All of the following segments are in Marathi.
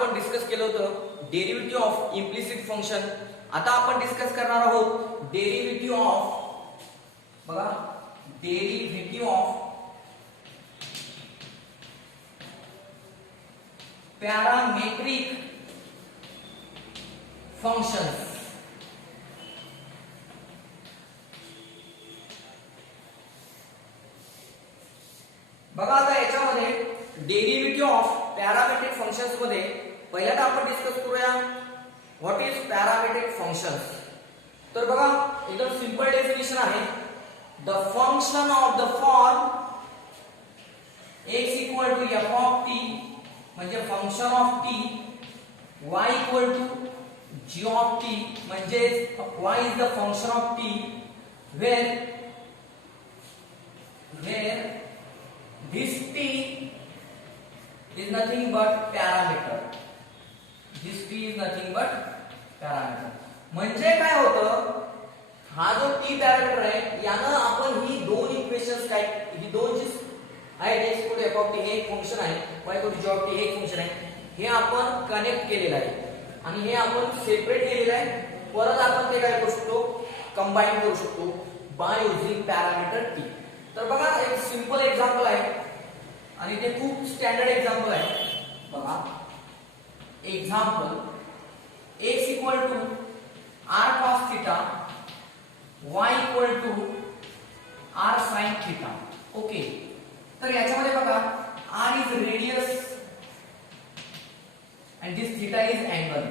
आपण डिस्कस केलं होतं डेरिव्हेटिव्ह ऑफ इम्प्लिसिट फंक्शन. आता आपण डिस्कस करणार आहोत डेरिव्हेटिव्ह ऑफ, बघा, डेरिव्हेटिव्ह ऑफ पॅरामेट्रिक फंक्शन्स. बघा आता याच्यामध्ये डेरिव्हेटिव्ह ऑफ पॅरामेट्रिक फंक्शन्स मध्ये पहिल्यांदा आपण डिस्कस करूया व्हॉट इज पॅरामेट्रिक फंक्शन्स. तर बघा एकदम सिंपल डेफिनेशन आहे. The function of the form x equal to f of t म्हणजे function of t, y equal to g of t म्हणजे y is the function of t where this t is nothing but parameter. This t is nothing but parameter. म्हणजे काय होतं, हा जो t पॅरामीटर आहे यानं आपण ही दोन इक्वेशन्स काय, ही दोन जी आहे x equal to f of t हे एक फंक्शन आहे, y equal to g of t हे एक फंक्शन आहे, हे आपण कनेक्ट केलेलं आहे आणि हे आपण सेपरेट केलेलं आहे. परत आपण ते काय करू शकतो, कंबाईन करू शकतो बाय युजिंग पॅरामीटर t. तर बघा एक सिंपल एक्झाम्पल आहे आणि ते खूप स्टँडर्ड एक्झाम्पल आहे. बघा example x equal to r cos theta, y equal to r sin theta. Okay, तर याच्यामध्ये बघा r is radius and this theta is angle.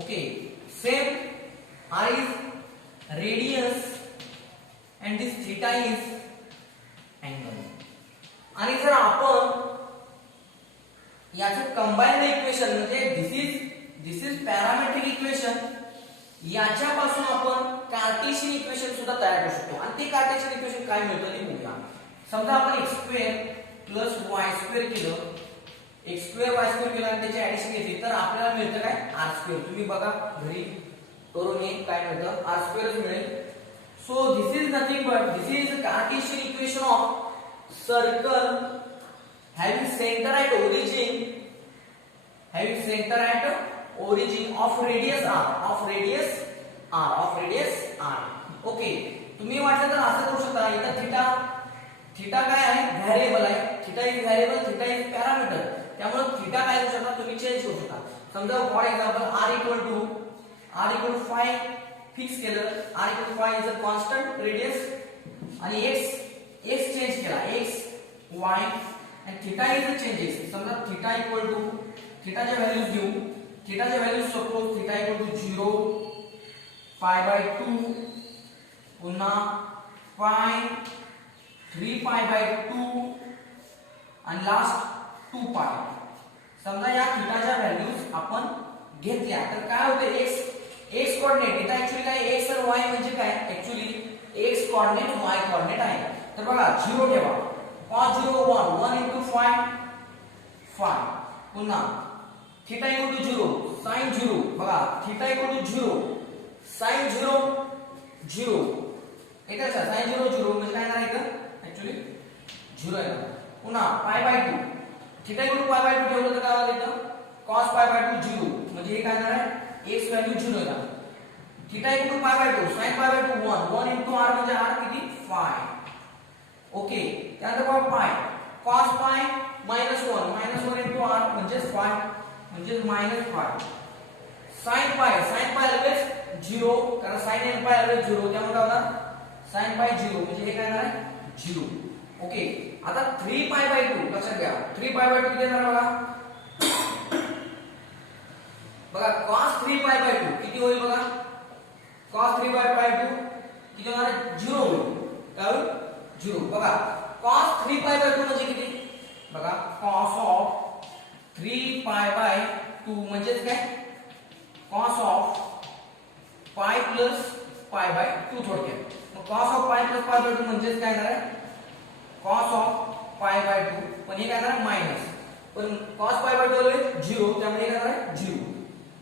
Okay, same r is radius and this theta is angle. आणि जर आपण याचं कंबाइंड इक्वेशन म्हणजे दिस इज पॅरामेट्रिक इक्वेशन, याच्यापासून आपण कार्टेशियन इक्वेशन सुद्धा तयार करू शकतो. आणि ते कार्टेशियन इक्वेशन काय मिळतं ते बघूया. समजा आपण x² प्लस y² केलं, x² y² केलं आणि त्याची ऍडिशन घेतली तर आपल्याला मिळतं काय, r². तुम्ही बघा घरी करून हे काय मिळतं, r² मिळेल. So this is nothing but this is a Cartesian equation of circle having center at origin of radius r. Okay, तुम्ही वाटलं तर असं करू शकता, इथं थीटा काय आहे, व्हेरिएबल आहे. Theta is variable, theta is parameter. त्यामुळे थीटा काय करू शकता, तुम्ही चेंज करू शकता. समजा for example r equal to 5 fix केलं, r equal 5 is a constant radius आणि x चेंज केला, x y आणि थीटा इज अ चेंजेस. समजा थीटा इक्वल टू थीटाचे व्हॅल्यूज घेऊ. थीटाचे values suppose theta equal to 0, π/2, पुन्हा पाय, 3π/2 आणि लास्ट 2π. समजा या थीटाच्या व्हॅल्यूज आपण घेतल्या तर काय होते, x कोऑर्डिनेट इथं ऍक्च्युअली काय x आणि y म्हणजे काय, actually x coordinate y coordinate आहे. तर बघा 0 ठेवा, cos 0 1 into 5. पुन्हा थीटा इक्वल टू 0, sin 0. बघा थीटा इक्वल टू 0, sin 0 0. इथं sin 0 0 म्हणजे काय येणार इथं ऍक्च्युअली 0 आहे. पुन्हा π/2, थीटा इक्वल टू π/2 ठेवलं तर काय होईल इथं, cos π/2 0 म्हणजे हे काय येणार आहे, x व्हॅल्यू 0 येणार. Theta equal to π/2, sin π/2 1 into r म्हणजे r किती 5. ओके, त्यानंतर बघा पाय, cos पाय -1 into r म्हणजे 5 म्हणजे -5. sin पाय ऑलवेज 0 कारण sin n पाय ऑलवेज 0, त्यामुळे काय होणार sin पाय 0 म्हणजे हे काय येणार आहे 0. ओके, आता 3π/2 लक्षात घ्या, 3π/2 किती येणार बघा cos 3π/2 किती होईल बघा, cos 3π/2 किती होणार आहे 0 होईल. काय होईल 0. बघा cos 3π/2 म्हणजे किती, बघा cos ऑफ 3π/2 म्हणजे काय, cos ऑफ पाय प्लस π/2 थोडक्यात. मग cos ऑफ पाय प्लस π/2 म्हणजे काय येणार आहे, cos ऑफ π/2 पण हे काय येणार आहे मायनस, पण cos π/2 होईल 0 त्यामुळे हे काय येणार आहे 0.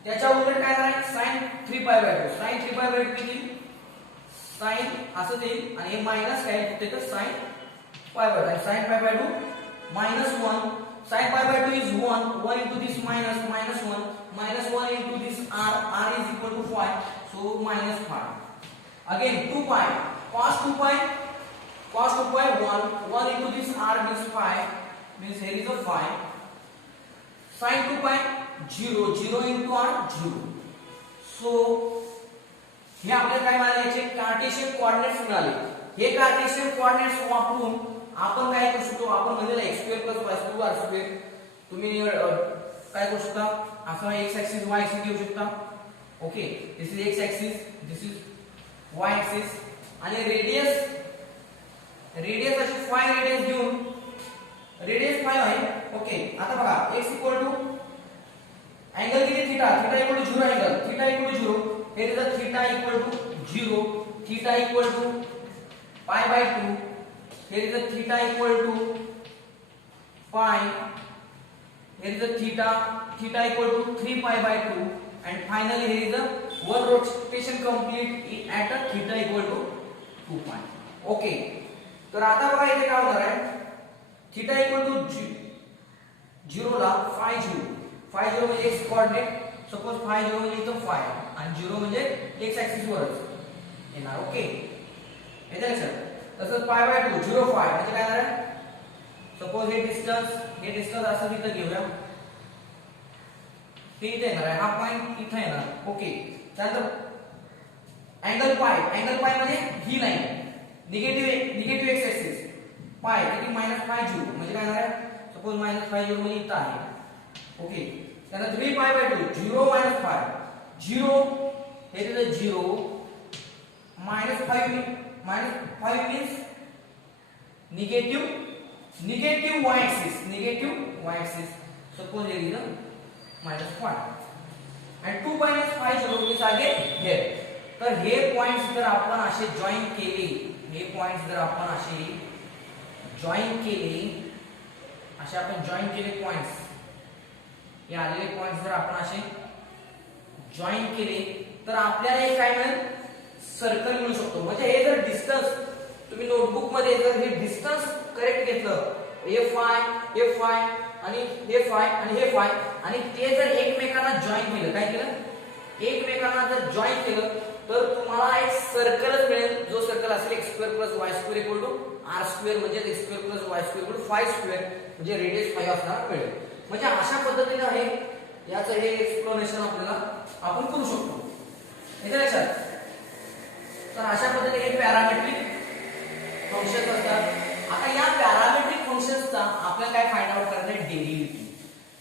त्याच्या उलट काय येणार आहे sin 3π/2. sin 3π/2 किती, sin असं देईल आणि हे मायनस काय तिथे sin π/2 sin π/2 -1 sin π/2 is 1 1 into this minus 1, minus 1 into this r is equal to 5, so minus 5. Again 2 pi, cos 2 pi 1 into this r means 5, means here is a 5. Sin 2 pi 0 into r 0. So हे आपल्याला काय मिळाले, याचे कार्टेशियन कोऑर्डिनेट्स मिळाले. हे कार्टेशियन कोऑर्डिनेट्स वापरून आपण काय करू शकतो, आपण म्हणलेला x² + y² r². तुम्ही काय करू शकता, असा x ऍक्सिस y ऍक्सिस घेऊ शकता. Okay, this is x axis, this is y axis आणि रेडियस अशी 5 रेडियस घेऊन, रेडियस 5 आहे. ओके, आता बघा x अँगल किती theta, theta equal to 0 angle, theta equal to 0. here is a theta equal to 0, theta equal to pi by 2. here is a theta equal to pi, here is a theta equal to 3 pi by 2, and finally here is a one rotation complete at a theta equal to 2 pi. okay, तर आता बघा इथे काय होणार आहे, theta equal to 0 ला 5 0 म्हणजे x कोऑर्डिनेट, सपोज 5 0 म्हणजे इथं 5 आणि 0 म्हणजे x ऍक्सिस वरच येणार. ओके, येते सर. तसंच पाय बाय 2 0 5 म्हणजे काय येणार आहे, सपोज हे डिस्टन्स असं इथं घेऊया, ते इथे येणार आहे, हा पॉइंट इथे येणार. ओके, त्यानंतर अँगल पाय म्हणजे ही लाईन निगेटिव्ह x ऍक्सिस, पाय किती -5 0 म्हणजे काय येणार आहे, सपोज -5 0 म्हणजे इथं आहे. ओके, त्यानंतर 3 पाय by 2 0 -5 0, here is a 0, -5 means negative y axis, suppose here is a -5 and 2 pi means 5 0 means again here. तर हे पॉइंट्स जर आपण असे जॉइन केले, असे आपण जॉइन केले पॉइंट्स, हे आलेले पॉइंट्स जर आपण असे जॉइन केले तर आपल्याला एक काय मिळेल, सर्कल मिळू शकतो. म्हणजे हे जर डिस्टन्स तुम्ही नोटबुक मध्ये जर हे डिस्टन्स करेक्ट घेतलं, हे फाय आणि हे फाय आणि ते जर एकमेकांना जॉइन केलं, काय केलं, एकमेकांना जर जॉइन केलं तर तुम्हाला एक सर्कलच मिळेल, जो सर्कल असेल x² + y² = r², म्हणजे x² + y² = 5² म्हणजे रेडियस 5 असणार मिळेल. म्हणजे अशा पद्धतीने आहे याचं हे एक्सप्लेनेशन आपण करू शकतो. येते लक्षात. तर अशा पद्धतीने हे पॅरामेट्रिक फंक्शन्स असतात. आता या पॅरामेट्रिक फंक्शन्सचा आपल्याला काय फाइंड आउट करायचं आहे, डेरिव्हेटिव्ह.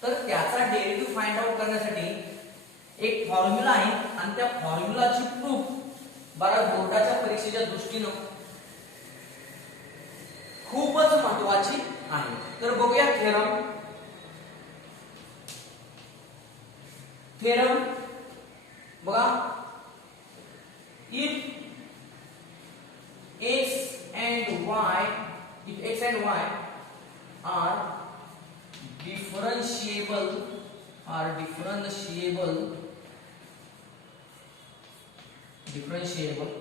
तर त्याचा डेरिव्हेटिव्ह फाइंड आउट करण्यासाठी एक फॉर्म्युला आहे आणि त्या फॉर्म्युलाची प्रूफ बऱ्याच बोर्डाच्या परीक्षेच्या दृष्टीने खूपच महत्त्वाची आहे. तर बघूया थेरम बघा, if x and y are differentiable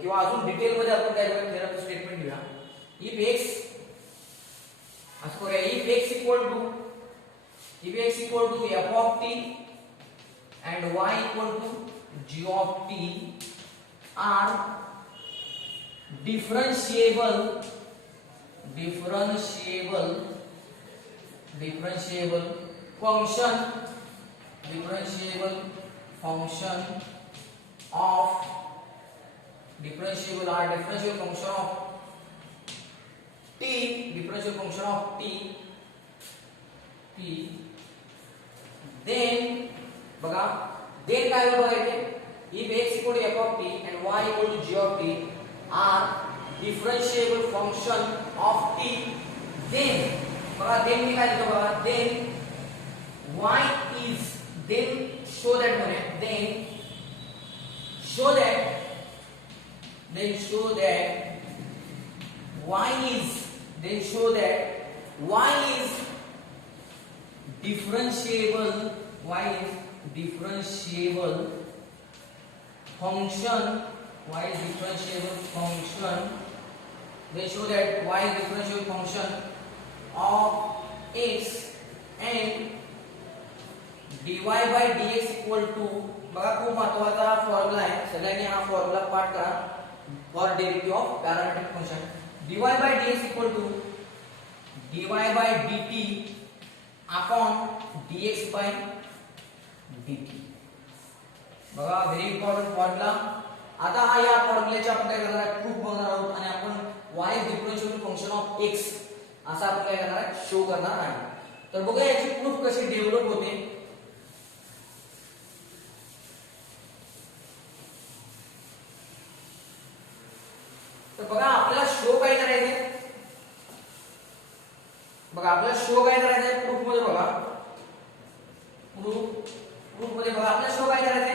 किंवा अजून डिटेल मध्ये आपण काय करूया, थेरमचं स्टेटमेंट घेऊया. if x असं करूया, if x equal to f of t and y equal to g of t are differentiable function of differentiable function of t, then बघा, then काय होईल बघा इथे, if x equal to f of t and y equal to g of t are differentiable function of t, then बघा then मी काय लिहितो बघा, then y is, then show that म्हणे, then show that y is differentiable function, they show that y is differentiable function of x and dy by dx equal to, बघा खूप महत्वाचा फॉर्म्युला आहे, सगळ्यांनी हा फॉर्म्युला पाठ करा for derivative of parametric function. dy by dx equal to dy by dt upon dx by dt. बघा व्हेरी इम्पॉर्टंट फॉर्म्युला. आता हा या फॉर्म्युल्याचे आपण काय करणार आहे, प्रूफ बघणार आहोत आणि आपण y is differential function of x असं आपण काय करणार आहे, शो करणार आहे. तर बघूया याची प्रूफ कशी डेव्हलप होते. तर बघा आपल्याला शो काय करायचंय, बघा आपल्याला शो काय करायचंय प्रूफ मध्ये. बघा प्रूफ मध्ये बघा आपल्याला शो काय करायचंय,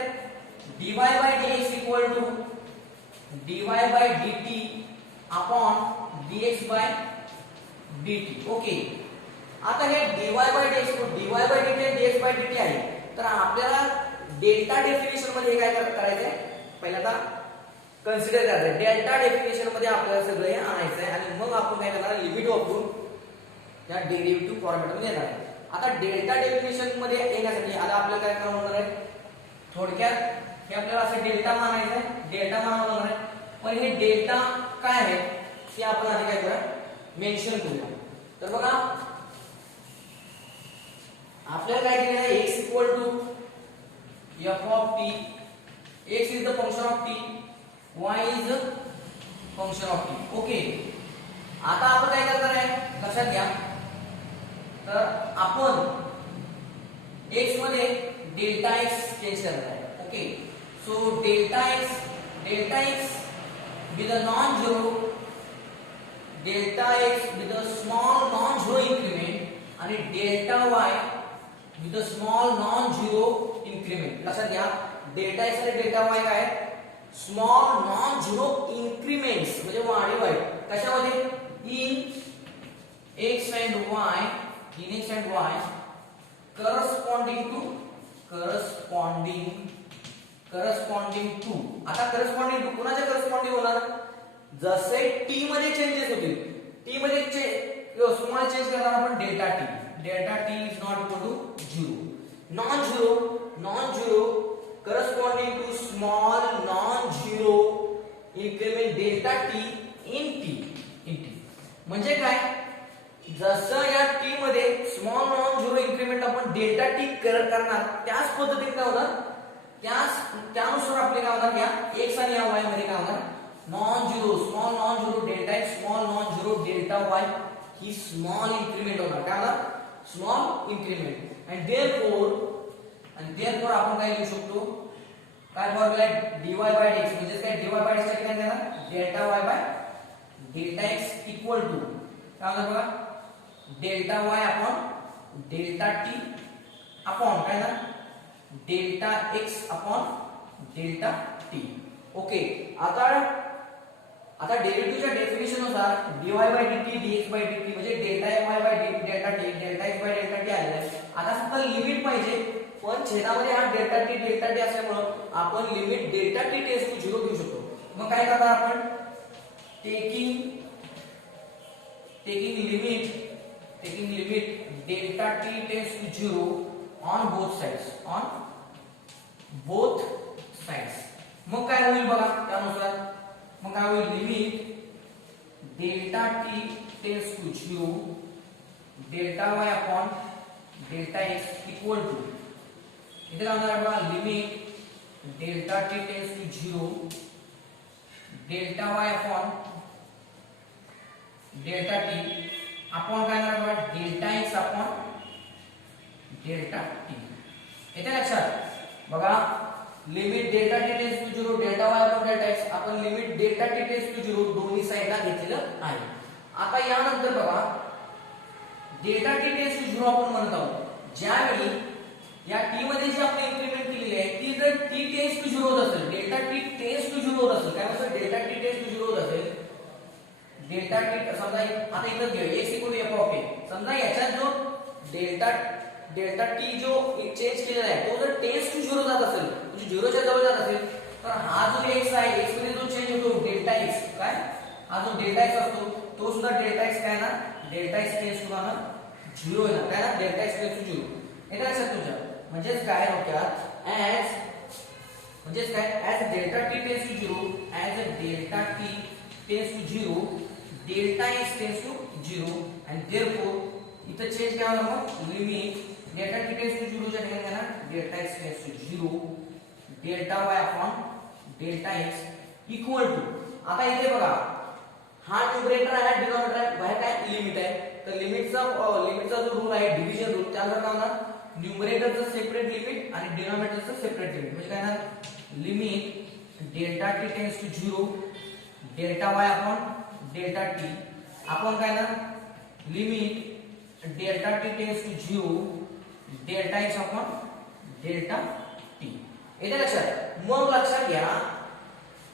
dy by dx equal to dy by dt upon dx by dt. Okay, आता हे dy by dx dy by dt आणि dx बाय dt आहे. तर आपल्याला डेल्टा डेफिनेशन मध्ये काय करायचंय, पहिल्यांदा कन्सिडर करायचं. डेल्टा डेफिनेशन मध्ये आपल्याला सगळं हे आणायचं आहे आणि मग आपण काय करणार, लिमिट वापरून या डेरिव्हेटिव्ह फॉर्मॅट मध्ये येणार आहे. आता डेल्टा डेफिनेशन मध्ये येण्यासाठी आता आपल्याला काय करावं लागणार आहे, थोडक्यात हे आपल्याला असं डेल्टा मानायचं आहे, डेल्टा मानावं लागणार आहे. पण हे डेल्टा काय आहे ते आपण आधी काय करूया, मेन्शन करूया. तर बघा आपल्याला काय दिलेलं आहे, x equal to f of t, x is the function of t, y is the function of t. Okay, आता आपण काय करणार आहे लक्षात घ्या. तर आपण x मध्ये डेल्टा x चेंज करणार आहे. Okay, so delta x with a non-zero, delta x with a small non-zero increment आणि delta y with a small non-zero increment. लक्षात घ्या, डेल्टा x आणि डेल्टा y काय आहे, स्मॉल नॉन-झिरो इन्क्रिमेंट्स म्हणजे वाढीव आहे. कशामध्ये, in x and y, in x and y corresponding to आता करस्पॉन्डिंग टू कुणाच्या करस्पॉन्डिंग होणार, जसे t मध्ये चेंजेस होतील, t मध्ये स्मॉल चेंज करणार आपण delta t is not equal to 0. Nonzero corresponding to small non-zero increment delta t in t. म्हणजे काय, जसं या t मध्ये स्मॉल नॉन-झिरो इन्क्रिमेंट आपण डेल्टा t करणार, त्याच पद्धतीने काय होणार, त्यानुसार आपले काय होणार, या x आणि या y मध्ये काय होणार, non-zero small non-zero delta x small non-zero delta y ही स्मॉल इन्क्रिमेंट होणार. काय होणार, स्मॉल इन्क्रिमेंट. अँड देअरफॉर आपण काय लिहू शकतो, काय फॉर्म्युला आहे, dy बाय dx म्हणजे काय, dy बाय dx साठी काय देणार, delta y by delta x equal to काय होणार बघा, delta y upon delta t upon काय ना, delta x upon delta t. Okay, आता डेरिव्हेटिव्हच्या डेफिनेशन नुसार dy by dt dx by dt म्हणजे delta y by delta t delta x by delta t आलेला आहे. आता फक्त लिमिट पाहिजे, पण छेदामध्ये हा डेल्टा t असल्यामुळे आपण limit delta t tends to 0 घेऊ शकतो. मग काय करणार आपण, taking limit delta t tends to 0 on both sides. मग काय होईल बघा, त्यानुसार मग काय होईल, limit delta t tends to 0 delta y upon delta x equal to, इथे काय होणार बघा, limit delta t tends to 0 delta y upon delta t upon काय होणार बघा, delta x upon delta t. इथे लक्षात बघा, limit delta t tends to 0 delta y upon delta x, आपण limit delta t tends to 0 दोन्ही साइडला घेतलेलं आहे. आता यानंतर बघा, डेल्टा t टेन्स टू 0 आपण म्हणत आहोत, ज्यावेळी या t मध्ये जी आपण इन्क्रिमेंट केलेली आहे ती जर t टेन्स टू 0 होत असेल, डेल्टा t टेन्स टू 0 होत असेल, काय म्हणतात, डेल्टा t टेन्स टू 0 होत असेल, डेल्टा t समजा आता इथं घेऊया x equal to f of a, समजा याच्यात जो डेल्टा t जो चेंज केलेला आहे तो जर टेन्स टू 0 जात असेल, म्हणजे 0 च्या जवळ जात असेल, तर हा जो x आहे, x मध्ये जो चेंज होतो डेल्टा x, काय हा जो डेल्टा x असतो तो सुद्धा डेल्टा x काय ना, डेल्टा x टेन्स टू 0 येणार, काय ना, डेल्टा x टेन्स टू 0. हे लक्षात तुमच्या, म्हणजे म्हणजेच काय डोक्यात ऍज म्हणजेच काय as delta t tends to 0 as delta t tends to 0 delta x tends to 0 and therefore इथं चेंज काय होणार मग limit delta t tends to 0 च्या ठिकाणी काय delta x tends to 0 delta y upon delta x equal to आता इथे बघा हा न्यूमरेटर आहे डिनॉमिनेटर आहे बाहेर काय लिमिट आहे तर लिमिटचा जो रूल आहे डिव्हिजन रूल त्यानुसार काय होणार न्यूमरेटरचं सेपरेट लिमिट आणि डिनॉमिनेटरचं सेपरेट लिमिट म्हणजे काय होणार limit delta t tends to 0 delta y upon delta t आपण काय ना limit delta t tends to 0 delta x upon delta t येते लक्षात मग लक्षात घ्या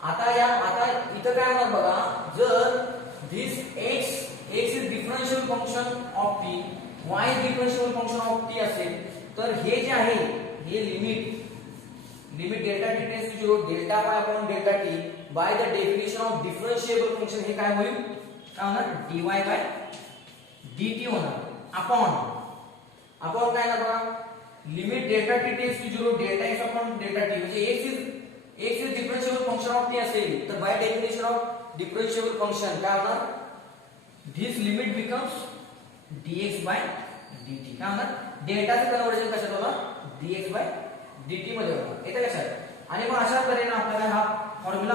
आता इथं काय होणार बघा जर this x is differential function of t y is differential function of t असेल तर हे जे आहे हे limit delta t tends to 0 delta y upon delta t by the definition of differentiable function हे काय होईल काय होणार dy बाय dt होणार अपॉन काय ना बघा limit delta t tends to 0 delta x upon delta t म्हणजे x is differentiable function of t असेल तर bye definition of differentiable function काय होणार this limit becomes dx by dt काय होणार डेल्टाचं कन्वर्जन कशात होणार dx by dt मध्ये होणार येते लक्षात आणि मग अशा तऱ्हेने आपल्याला हा फॉर्म्युला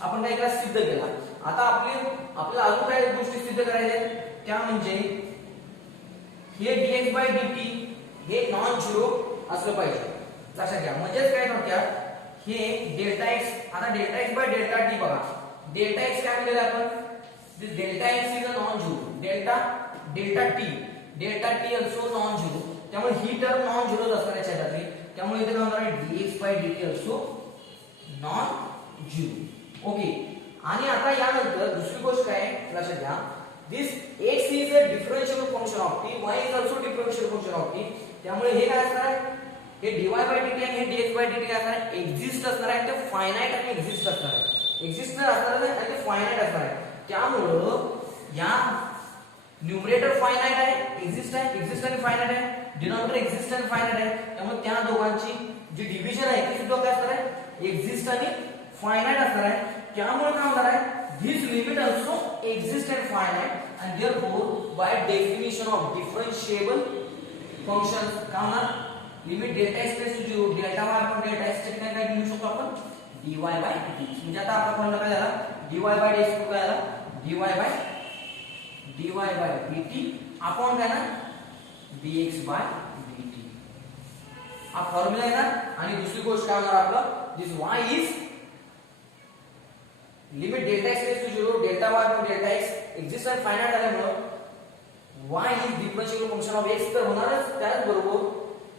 आपण काय केला सिद्ध केला आता आपल्याला अजून काय गोष्टी सिद्ध करायच्या आहेत त्या म्हणजे हे dx by dt हे नॉन झिरो असलं पाहिजे लक्षात घ्या म्हणजेच काय थोडक्यात हे डेल्टा x आता delta x by delta t बघा डेल्टा x काय म्हणले आपण this delta x is a non-zero delta t also non-zero त्यामुळे ही टर्म non-zero असणार आहे छेदातली त्यामुळे इथे काय होणार आहे dx by dt also non-zero okay आणि आता यानंतर दुसरी गोष्ट काय लक्षात घ्या this x is a differential function of t y is also differential function of t त्यामुळे हे काय असणार आहे हे dy by dt आणि हे dx by dt काय असणार आहे एक्झिस्ट असणार आहे ते फायनाइट आणि एक्झिस्ट असणार आहे एक्झिस्टर असणार आहे आणि ते फायनाइट असणार आहे त्यामुळे या न्यूमरेटर फायनाइट आहे एक्झिस्ट आणि फायनाइट आहे डिनॉमिनेटर एक्झिस्ट आणि फायनाइट आहे त्यामुळे त्या दोघांची जी डिव्हिजन आहे ती सुद्धा काय असणार आहे एक्झिस्ट आणि फायनाइट असणार आहे त्यामुळे काय होणार आहे this limit also exists and finite and therefore by definition of differentiable functions काय होणार limit delta x tends to 0 delta y upon delta x चे काय लिहू शकतो आपण dy by dt म्हणजे आता आपला फॉर्म्युला काय झाला dy by dx काय झाला dy by dt अपॉन काय ना dx by dt हा फॉर्म्युला आहे ना आणि दुसरी गोष्ट काय होणार आपलं this y is limit delta x tends to 0 delta y upon delta x exist आणि फायनाइट झाल्यामुळे y is differentiable function of x तर होणारच त्याच बरोबर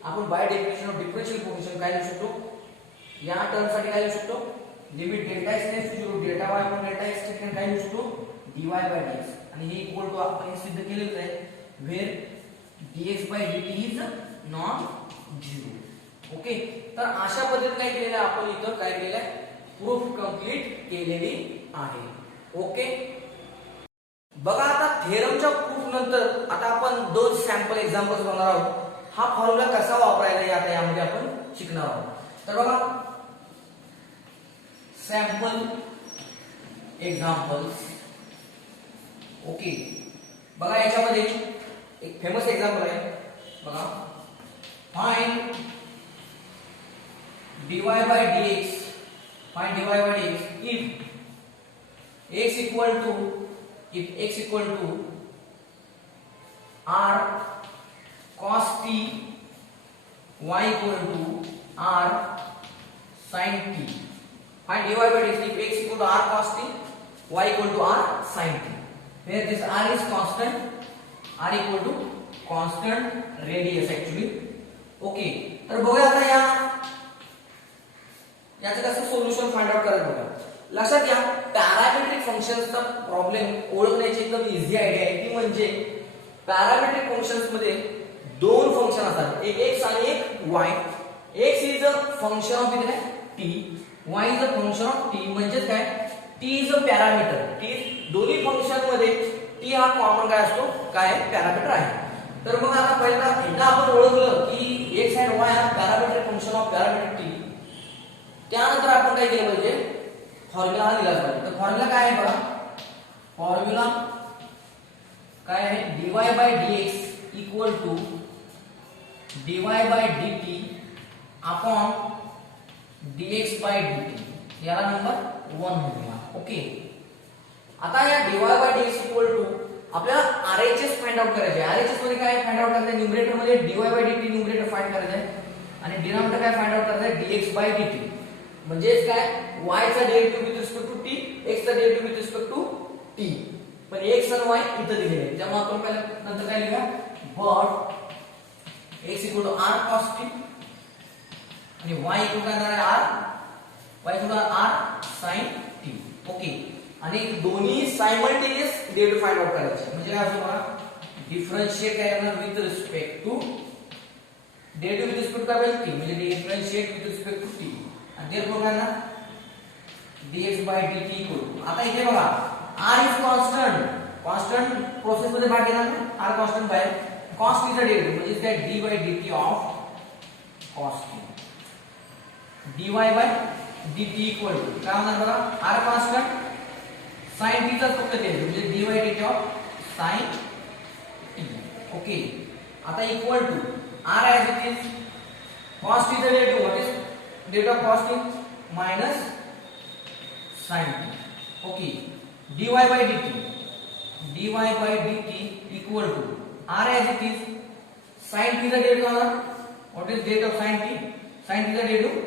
आपण by definition of differential function काय लिहू शकतो या टर्म साठी काय लिहू शकतो limit delta x tends to 0 delta y upon delta x चे काय लिहू शकतो dy by dx आणि हे इक्वल टू आपण हे सिद्ध केलेलं आहे where dx by dt is non zero okay तर अशा पद्धतीने काय केलेलं आहे आपण इथं काय केलेलं आहे प्रूफ कंप्लीट केलेली आहे ओके बघा आता थेरमच्या प्रूफ नंतर आता आपण दोन सॅम्पल एक्झाम्पल्स बघणार आहोत हा फॉर्म्युला कसा वापरायचा आता यामध्ये आपण शिकणार आहोत तर बघा सॅम्पल एक्झाम्पल्स ओके बघा याच्यामध्ये एक फेमस एक्झाम्पल आहे बघा find dy by dx find dy by dx if x equal to r cos t y equal to r sin t find dy by dx if x equal to r cos t y equal to r sin t where this r is constant r equal to constant radius actually okay तर बघूया आता याचं कसं सोल्युशन फाइंड आउट करायचं बघा लक्षात घ्या पॅरामेट्रिक फंक्शन्सचा प्रॉब्लेम ओळखण्याची एकदम इझी आयडिया आहे ती म्हणजे पॅरामेट्रिक फंक्शन्स मध्ये दोन फंक्शन असतात एक x आणि एक y x is a function of t y is a function of t म्हणजे काय t is a parameter t दोन्ही फंक्शन मध्ये t हा कॉमन काय असतो काय पॅरामीटर आहे तर मग आता पहिला एकदा आपण ओळखलं की x आणि y हा पॅरामीट्रिक त्यानंतर आपण काय केलं पाहिजे, फॉर्म्युला हा दिला पाहिजे. तर फॉर्म्युला काय आहे बघा, फॉर्म्युला काय आहे, dy by dx equal to dy by dt upon dx by dt, याला नंबर 1 म्हणूया. ओके, आता या dy by dx equal to आपल्याला RHS फाइंड आउट करायचे आहे. RHS मध्ये काय फाइंड आउट करायचं, न्यूमरेटर मध्ये dy by dt numerator find करायचं आहे आणि डिनॉमिनेटर काय फाइंड आउट करायचं आहे, dx बाय dt. म्हणजे काय, y चा derivative with respect to t, x चा derivative with respect to t. पण x आणि y इथं दिले आहे, त्यामुळे आपण पहिला नंतर काय लिहूया, but x equal to r cos t आणि y इक्वल काय आहे, y equal r sin t. Okay, आणि दोन्ही सायमल्टेनियस डेरिव्हेटिव्ह फाइंड आउट करायचे. म्हणजे काय होतं बघा, डिफरन्शिएट करणार with respect to derivative with respect to t, म्हणजे differentiate with respect to t आणि देयरफॉर काय ना dx by dt इक्वल. आता इथे बघा r इज कॉन्स्टंट प्रोसेस मध्ये भाग घेणार ना, r constant by cos t चा डेरिव्हेटिव्ह म्हणजे काय d by dt of cos t, dy by dt equal to काय होणार बघा, r कॉन्स्टंट sin t चा फक्त डेरिव्हेटिव्ह म्हणजे dy by dt of sin t. Okay, आता equal to r as it is cos t चा derivative, what is derivative of cos t minus sin t. Okay, dy by dt equal to r as it is sin t चा डेरिव्हेटिव्ह होणार, what is derivative of sin t, sin t चा डेरिव्हेटिव्ह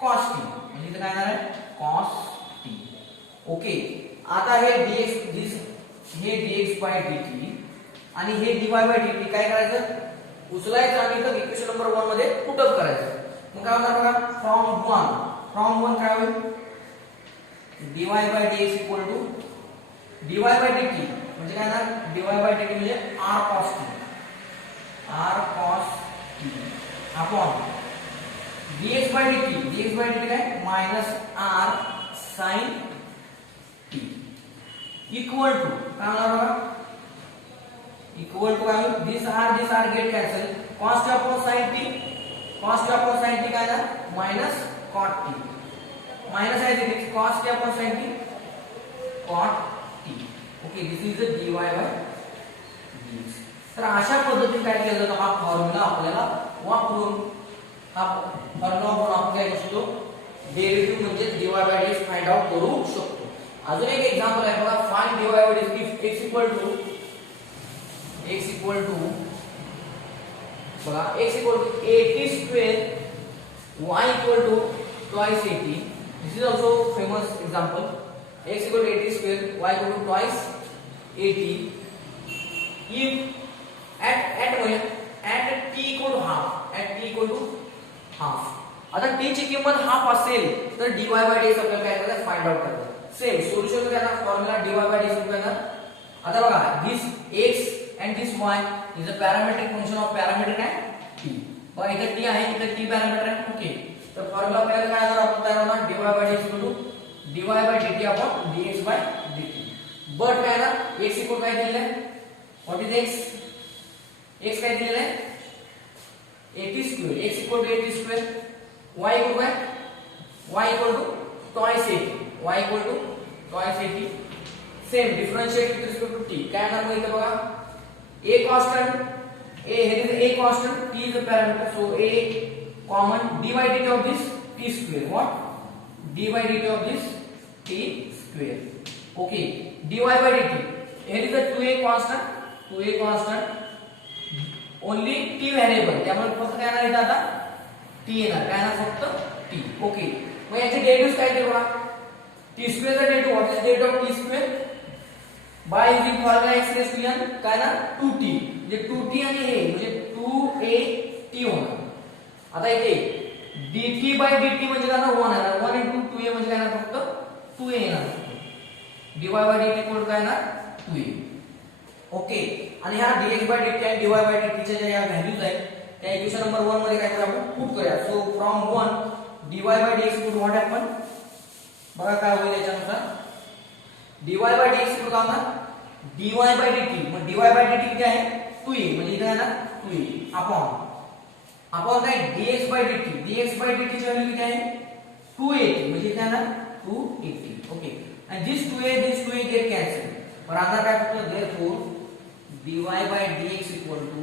cos t म्हणजे इथे काय येणार आहे, cos t. ओके, आता हे dx by dt आणि हे dy by dt काय करायचं, उचलायचं आणि इथं इक्वेशन नंबर 1 मध्ये पुट अप करायचं. मग काय होणार बघा, फ्रॉम 1 काय होईल, dy by dx equal to dy by dt म्हणजे काय ना, dy by dt म्हणजे r cos t upon dx by dt काय minus r sin t equal to काय होणार बघा, इक्वल टू काय, this r get cancel, cos t upon sin t काय ना, मायनस cot t, मायनस आहे तिथे cos t upon sin t cot t. Okay, this is the dy by dx. तर अशा पद्धतीने काय केलं जातं, हा फॉर्म्युला आपल्याला वापरून आपण काय करू शकतो, डेरिव्हेटिव्ह म्हणजे dy by dx find out करू शकतो. अजून एक एक्झाम्पल आहे बघा, find dy by dx if x equal to बघा, x equal to 80 square, y equal to twice 80. This is also famous example. X equal to 80 square, y equal to twice 80. If at t equal to half, आता t ची किंमत हाफ असेल तर dy by dx आपल्याला काय करायचं, फाइंड आउट करायचं. सेम सोल्युशन मध्ये आता फॉर्म्युला dy by dx करणार. आता बघा, this x and this y is a parametric function of parameter काय t. बघा इथे t आहे, इथे t पॅरामीटर आहे. ओके, तर फॉर्म्युला आपल्याला काय होणार, आपण तयार होणार dy by dx equal to dy by dt upon dx by dt. But काय ना, x इक्वल काय दिलेलं आहे, व्हॉट इज x काय दिलेलं आहे, 80 square, x equal to 80 square, y equal काय, y equal to twice 80. Same differentiate with respect to t काय ना, मग इथे बघा a constant, here is a constant, t is a parameter, so a common d by dt of this t square, what, d by dt of this t square. Okay, dy by dt, here is a 2a constant, only t variable, त्यामुळे फक्त काय येणार इथे आता t येणार, काय येणार फक्त t. ओके, मग याचे डेरिव्हेटिव्ह काय ते बघा, t स्क्वेअर चा derivative, what is derivative of t square, by using formula x raise to n काय ना 2t, म्हणजे 2t आणि हे म्हणजे 2at होणार. आता इथे dt by dt म्हणजे काय ना 1 आहे, 1 into 2a म्हणजे काय ना फक्त 2a येणार, dy by dt इक्वल काय ना 2a. ओके, आणि ह्या dx by dt आणि dy by dt च्या ज्या व्हॅल्यूज आहेत त्या इक्वेशन नंबर 1 मध्ये काय करूया आपण, पुट करूया. So from 1 dy by dx equal what happen, बघा काय होईल याच्यानुसार, dy by dx इक्वल काय होणार, dy by dt, मग dy by dt किती आहे 2a, म्हणजे इथे आहे ना 2a अपॉन काय dx by dt ची व्हॅल्यू किती आहे 280 म्हणजे काय ना 280. Okay, and this 2a get cancelled. पर आता काय होतं, therefore dy by dx equal to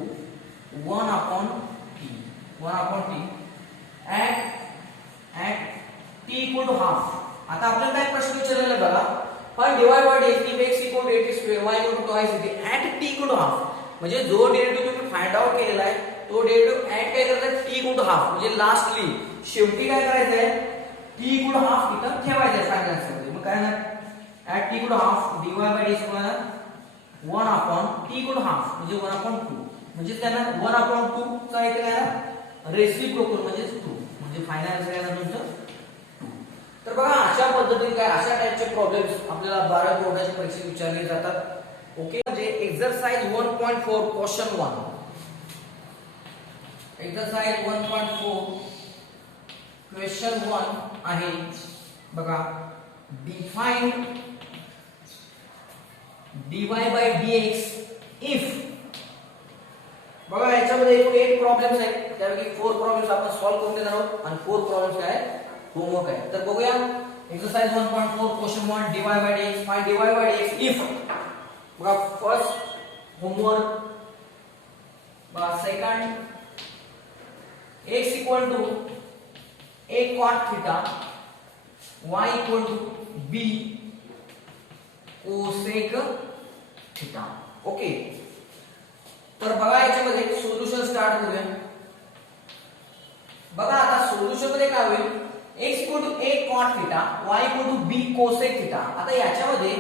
1 upon t at t equal to half. आता आपल्याला काय प्रश्न विचारलेला आहे बघा, find dy by dx if x equal to 80 square y equal to twice at t equal to half. म्हणजे जो डेरिव्हेटिव्ह तुम्ही फाइंड आउट केलेला आहे तो डेरिव्हेटिव्ह ऍट काय करायचा t equal to half, म्हणजे लास्टली शेवटी काय करायचं आहे t equal to half इथं ठेवायचं आहे फायनल आन्सर मध्ये. मग काय ना at t equal to half dy by dx equal to 1 upon t equal to half म्हणजे 1 upon 2, म्हणजे त्यांना 1 upon 2 चा इथे काय ना रेसिप्रोकल म्हणजे 2, म्हणजे फायनल आन्सर आहे ना तुमचं 2. तर बघा अशा पद्धतीने काय अशा टाइपचे प्रॉब्लेम्स आपल्याला 12 बोर्डाच्या परीक्षेत विचारले जातात. ओके, म्हणजे एक्सरसाइज 1.4 क्वेश्चन 1. एक्सरसाइज 1.4 क्वेश्चन 1 आहे बघा, define dy by dx if. बघा याच्यामध्ये एकूण 8 प्रॉब्लेम्स आहेत, त्यापैकी 4 प्रॉब्लेम्स आपण सॉल्व्ह करून देणार आहोत आणि 4 प्रॉब्लेम्स काय होमवर्क आहे. तर बघूया exercise 1.4 question 1 dy by dx, फाइंड dy by dx if. बघा फर्स्ट होमवर्क, बघा second x equal to a cot theta y equal to b cosec theta. Okay, तर बघा याच्यामध्ये सोल्युशन स्टार्ट करूया. बघा आता सोल्युशन मध्ये काय होईल, x equal to a cot theta y equal to b cosec theta. आता याच्यामध्ये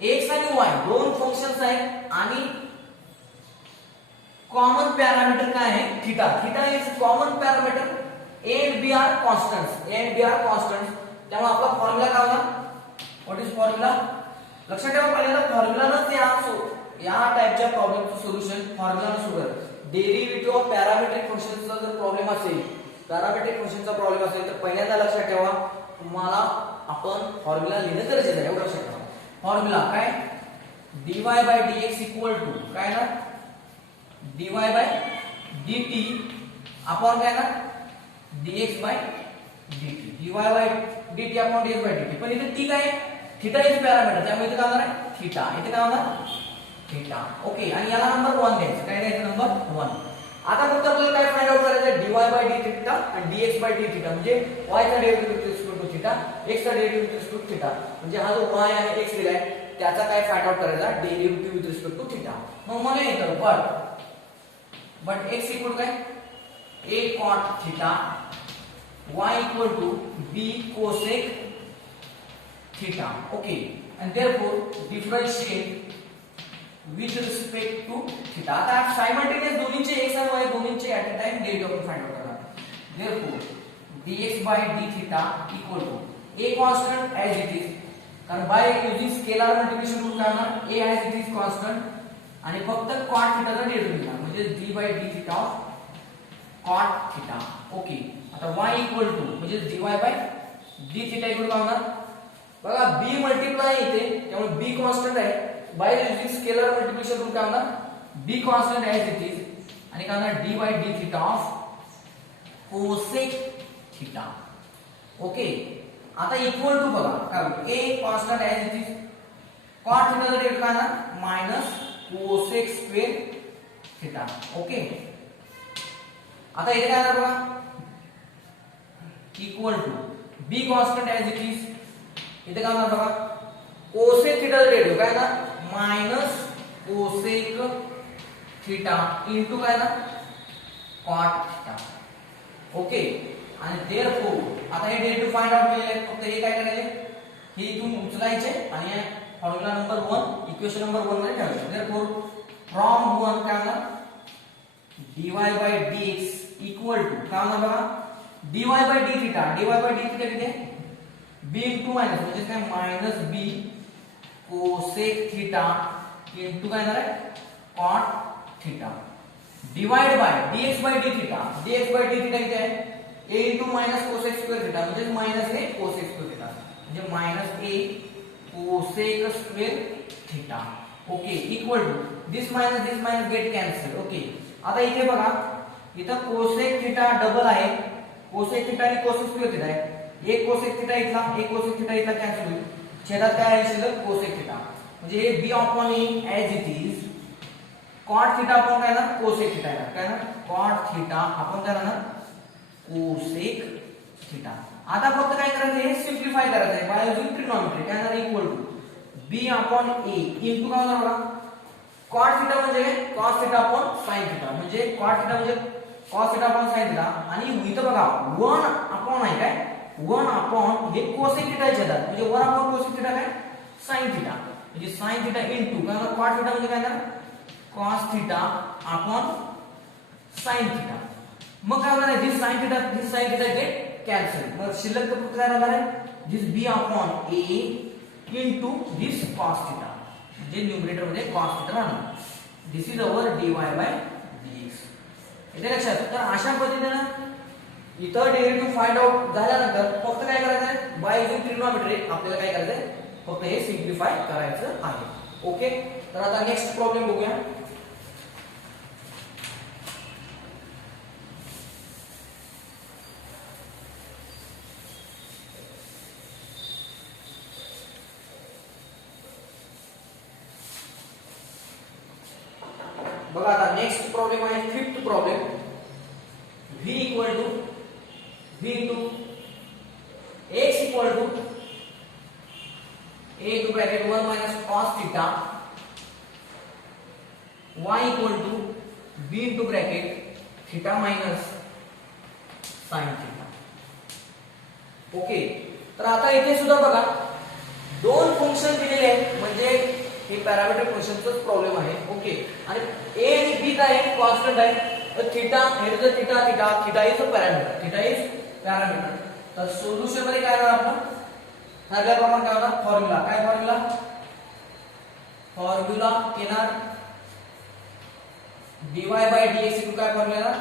x आणि y दोन फंक्शन्स आहेत आणि कॉमन पॅरामीटर काय आहे theta. Theta is common parameter, a and b are constants. त्यामुळे आपला फॉर्म्युला काय होणार, व्हॉट इज फॉर्म्युला, लक्षात ठेवा पहिल्यांदा फॉर्म्युलानच या टाइपच्या प्रॉब्लेमचं सोल्युशन फॉर्म्युलाने सोडवलं. डेरिव्हेटिव्ह ऑफ पॅरामेट्रिक फंक्शनचा जर प्रॉब्लेम असेल, पॅरामेट्रिक फंक्शनचा प्रॉब्लेम असेल तर पहिल्यांदा लक्षात ठेवा तुम्हाला आपण फॉर्म्युला लिहिणं गरजेचं आहे. एवढं लक्षात ठेवा. फॉर्म्युला काय, dy by dx equal to काय ना dy by dt अपॉन काय ना dx by dt, dy by dt upon dx by dt. पण इथे t काय, थीटा इज पॅरामीटर, त्यामुळे इथे काय होणार आहे थीटा, इथे काय होणार थीटा. ओके, आणि याला नंबर 1 द्यायचं, काय द्यायचं नंबर 1. आता फक्त आपल्याला काय फाइंड आउट करायचं आहे, dy by d थीटा आणि dx by d थीटा, म्हणजे y चा derivative with respect to theta, x चा derivative with respect to theta, म्हणजे हा जो y आणि x दिलाय त्याचा काय फाइंड आउट करायचा derivative with respect to theta. मग मला येतं बट x इक्वल काय a cot theta y equal to b cosec theta. Okay, and therefore differentiate with respect to theta. आता सायमल्टेनियस दोन्हीचे x आणि y दोन्हीचे ऍट अ टाइम डेरिव्हेटिव्ह आपण फाइंड आउट करणार. therefore dx by d theta equal to a constant as it is, कारण by using scalar multiplication rule काय होणार, a as it is constant आणि फक्त cot theta चा डेरिव्हेटिव्ह घेणार, म्हणजे d by d theta of cot theta. Okay, आता y equal to म्हणजे dy by d theta equal to काय होणार, बघा b मल्टिप्लाय येते त्यामुळे b कॉन्स्टंट आहे, by using scalar multiplication rule काय होणार b constant as it is आणि काय होणार d by d theta of cosec theta. Okay, आता इक्वल टू बघा काय होईल, a constant as it is, cot theta चा रेट काय ना minus cosec square theta. Okay, आता इथे काय बघा equal to b constant as it is, इथे काय होणार बघा कोसेक थीटा रेट काय ना मायनस कोसेक थीटा इनटू काय ना कॉट थीटा. ओके, आणि देयरफॉर आता हे डेरिव्हेटिव्ह फाइंड आउट केले आहेत, फक्त हे काय करायचे हे इथून उचलायचे आणि या फॉर्म्युला नंबर 1 इक्वेशन नंबर 1 मध्ये ठेवायचे. देयरफॉर फ्रॉम 1 काय होणार dy by dx equal to काय होणार बघा dy by d theta, dy by d theta किती आहे b इनटू मायनस म्हणजे काय minus b cosec theta into काय येणार आहे cot theta divide by dx by d theta, dx by d theta किती आहे a into minus cosec square theta म्हणजे minus a cosec square theta म्हणजे minus a cosec square theta. Okay, equal to this minus get cancel. Okay, आता इथे बघा इथं कोसेक थीटा डबल आहे, कोसेक थीटा आणि कोसेक स्क्वेअर थीटा आहे, एक कोसेक थिटा इथला, एक कोसेक थिटा इथला कॅन्सल होईल. छेदात काय आहे शिल्लक कोसेक थिटा. म्हणजे हे b upon a as it is cot theta आपण काय ना कोसेक थिटा आहे काय ना कॉट थिटा आपण काय ना कोसेक थिटा. आता फक्त काय करायचं हे सिम्प्लिफाय करायचं आहे बाय युजिंग ट्रिग्नोमेट्री. काय ना equal to b upon a into काय होणार बघा कॉट थिटा म्हणजे काय cos theta upon sine theta. म्हणजे कॉट थिटा म्हणजे cos theta upon sine theta आणि इथं बघा 1 अपॉन आहे काय 1 अपॉन हे कोसेक थिटा छेदात म्हणजे 1 अपॉन कोसेक थिटा काय साइन थिटा. म्हणजे साइन थिटा इनटू काय होणार कॉट थिटा म्हणजे काय ना cos theta upon sin theta. मग काय होणार आहे this sin theta get cancel. मग शिल्लक फक्त काय राहणार आहे this b upon a into this cos theta. म्हणजे न्यूमरेटर मध्ये cos theta राहणार. this is our dy by dx. इथे लक्षात. तर अशा पद्धतीने इतर डेरिव्हेटिव्ह फाइंड आउट झाल्यानंतर फक्त काय करायचं आहे बाय युजिंग ट्रिग्नोमेट्री आपल्याला काय करायचं आहे फक्त हे सिम्प्लिफाय करायचं आहे. ओके. तर आता नेक्स्ट प्रॉब्लेम बघूया. बघा आता नेक्स्ट प्रॉब्लेम आहे fifth problem. v equal to v to x equal to a to bracket 1 minus cos theta y equal to b into bracket theta minus sin theta. Okay. तर आता इथे सुद्धा बघा दोन फंक्शन दिलेले आहेत म्हणजे हे पॅरामीटर फंक्शनचाच प्रॉब्लेम आहे. ओके. आणि a आणि b काय आहे कॉन्स्टंट आहे. तर थीटा हे जर थीटा इज अ पॅरामीटर. तर सोल्युशन मध्ये काय राहणार आपण ठरल्याप्रमाणे काय होणार फॉर्म्युला येणार dy बाय dx इक्वल काय फॉर्म्युला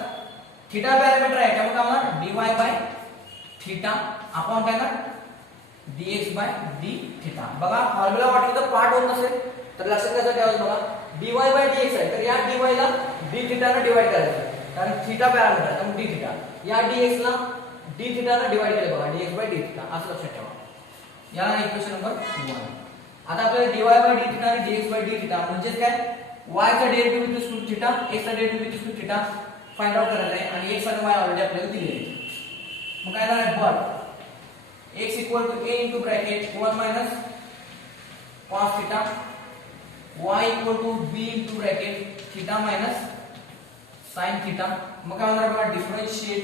थीटा पॅरामीटर आहे त्यामुळे काय होणार dy बाय थीटा आपण काय ना dx बाय d थीटा. बघा फॉर्म्युला वाटली तर पार्ट होत नसेल तर लक्षात कसं ठेवायचं बघा dy बाय dx आहे तर या dy ला d थीटा ने डिवाइड करायचं कारण थीटा पॅरामीटर त्यामुळे d थीटा या dx ला d थीटा ने डिवाइड केलं बघा dx बाय d थीटा असं लक्षात ठेवा. याला इक्वेशन नंबर 1. आता आपल्याला dy बाय d थीटा आणि dx बाय d थीटा म्हणजे काय y चा derivative with respect to theta x चा derivative with respect to theta find out करायला आहे आणि x आणि y ऑलरेडी आपल्याला दिले आहेत. मग काय झालं but x equal to a into bracket 1 minus cos theta y equal to b into bracket theta minus sin theta. मग काय होणार बघा differentiate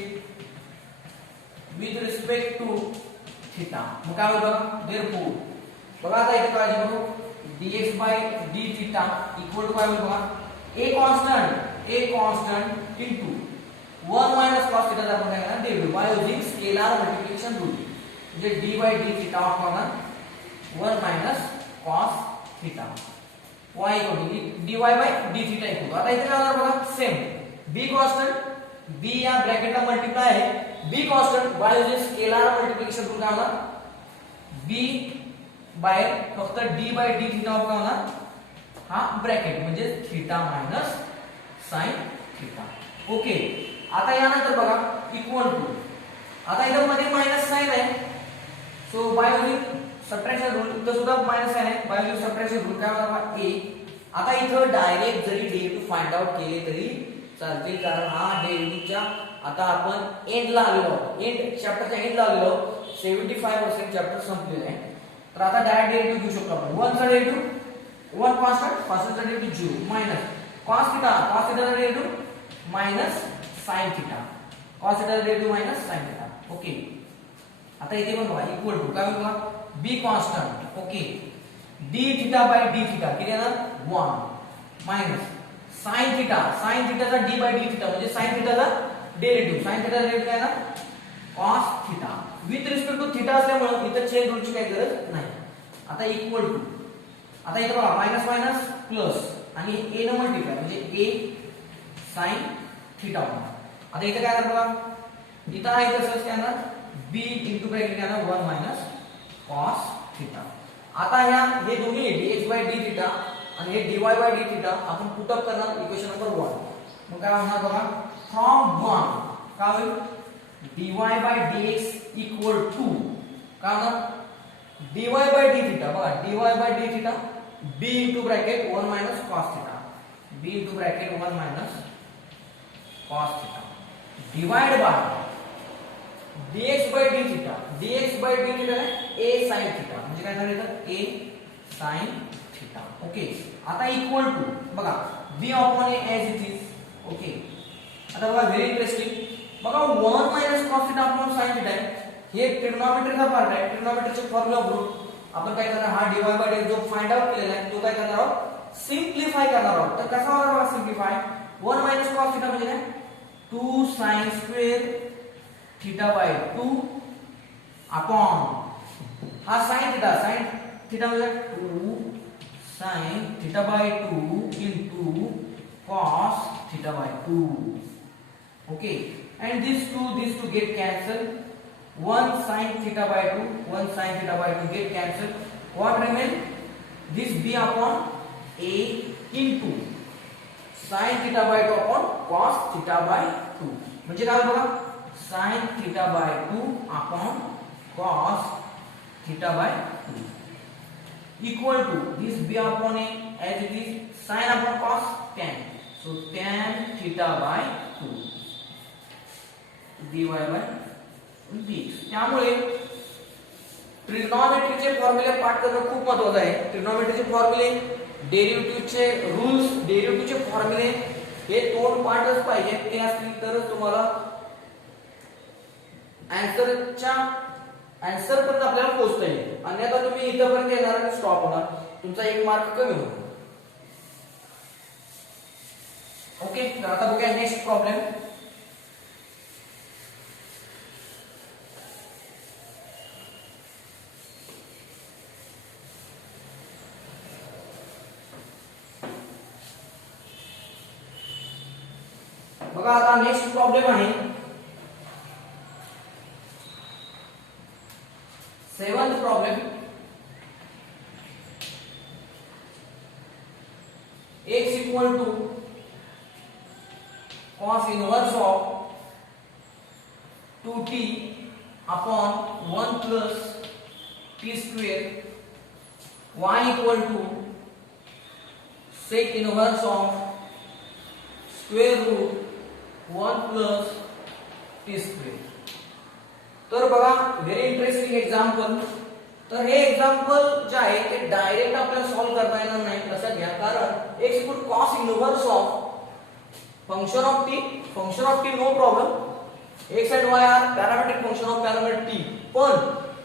with respect to theta. मग काय होईल बघा देयरफॉर बघा आता इथे काळजी करू dx by d theta equal to काय होईल बघा a constant into 1 minus cos theta आपण काय करणार derivative by using scalar multiplication rule. म्हणजे d बाय d थीटा होणार 1 minus cos theta y equal to dy by d theta equal to आता इथे काय होणार बघा सेम b कॉन्स्टंट b या ब्रॅकेटला मल्टिप्लाय आहे b constant bye using scalar multiplication rule काय होणार b बाय फक्त d बाय d थीटा काय होणार हा ब्रॅकेट म्हणजे theta minus sin theta. Okay. आता यानंतर बघा इक्वल टू आता इथं मध्ये मायनस साइन आहे so by using subtraction rule इथं सुद्धा मायनस साइन आहे बाय युजिंग सबट्रॅक्शन रूल काय होणार a. आता इथं डायरेक्ट जरी डेरिव्हेटिव्ह फाइंड आउट केले तरी चालते कारण हा डेरिव्हेटिव्हच्या आता आपण एंडला आलेलो आहोत एंड चॅप्टरच्या एंडला आलेलो आहोत 75% चॅप्टर संपलेला आहे. तर आता डायरेक्ट डेरिव्हेटिव्ह घेऊ शकतो आपण 1 चा डेरिव्हेटिव्ह 1 कॉन्स्टंट चा डेरिव्हेटिव्ह 0 मायनस cos थीटा चा derivative minus sin theta cos theta चा derivative minus sin theta. Okay. आता इथे पण बघा इक्वल टू काय होईल बघा b constant okay d theta by d theta किती येणार 1 मायनस sin थीटा चा d बाय d थीटा म्हणजे sin थीटा चा डेरिव्हेटिव्ह sin थीटा चा डेरिव्हेटिव्ह काय ना cos theta with respect to theta असल्यामुळे इथं चेंज रूलची काही गरज नाही. आता इक्वल टू आता इथं बघा मायनस मायनस प्लस आणि a न मल्टिप्लाय म्हणजे a sin थीटा होणार. आता इथे काय करणार बघा इथं आहे तसंच काय ना b इनटू ब्रॅकेट काय ना 1 मायनस cos थीटा. आता ह्या हे दोन्ही dx बाय d थीटा आणि हे dy बाय d थीटा आपण पुट अप करणार इक्वेशन नंबर 1. मग काय होणार बघा फ्रॉम 1 काय होईल dy by dx equal to काय होणार dy बाय d थिटा बघा dy by d theta b into bracket 1 minus cos theta b into bracket 1 minus cos theta divide by dx by d theta dx by d theta a sin theta म्हणजे काय झालं इथं a sin थिटा ओके आता इक्वल टू बघा b upon a as it is okay आता बघा व्हेरी इंटरेस्टिंग बघा 1 minus cos theta upon sin theta हे ट्रिग्नोमेट्रीचा पार्ट आहे ट्रिग्नोमेट्रीचे फॉर्म्युला वापरून आपण काय करणार हा dy बाय dx जो फाइंड आउट केलेला आहे तो काय करणार आहोत सिम्प्लिफाय करणार आहोत तर कसा होणार बघा सिम्प्लिफाय 1 मायनस cos थिटा म्हणजे काय 2 sin square theta by 2 upon हा sin थीटा म्हणजे 2 sin theta by 2 into cos theta by 2 okay and these two get cancelled 1 sin theta by 2 get cancelled what remain this b upon a into sin theta by 2 upon cos theta by 2 म्हणजे काय बघा sin theta by 2 upon cos theta by 2 equal to this b upon a as it is sin upon cos tan so tan theta by 2 dy by dx त्यामुळे ट्रिग्नोमेट्रीचे फॉर्म्युले पाठ करणं खूप महत्त्वाचं आहे ट्रिग्नोमेट्रीचे फॉर्म्युले डेरिव्हेटिव्हचे रूल्स डेरिव्हेटिव्हचे फॉर्म्युले हे दोन पाठच पाहिजे ते असतील तरच तुम्हाला आन्सर पर्यंत आपल्याला पोहोचता येईल अन्यथा तुम्ही इथपर्यंत येणार आणि स्टॉप होणार तुमचा एक मार्क कमी होणार ओके तर आता बघूया नेक्स्ट प्रॉब्लेम बघा आता नेक्स्ट प्रॉब्लेम आहे 7th problem x equal to cos inverse of 2t upon 1 plus t square y equal to sec inverse of square root 1 plus T square तर बघा व्हेरी इंटरेस्टिंग एक्झाम्पल तर हे एक्झाम्पल जे आहे ते डायरेक्ट आपल्याला सॉल्व्ह करता येणार नाही लक्षात घ्या कारण x इक्वल cos inverse of function of t no problem x and y are parametric function of parameter t पण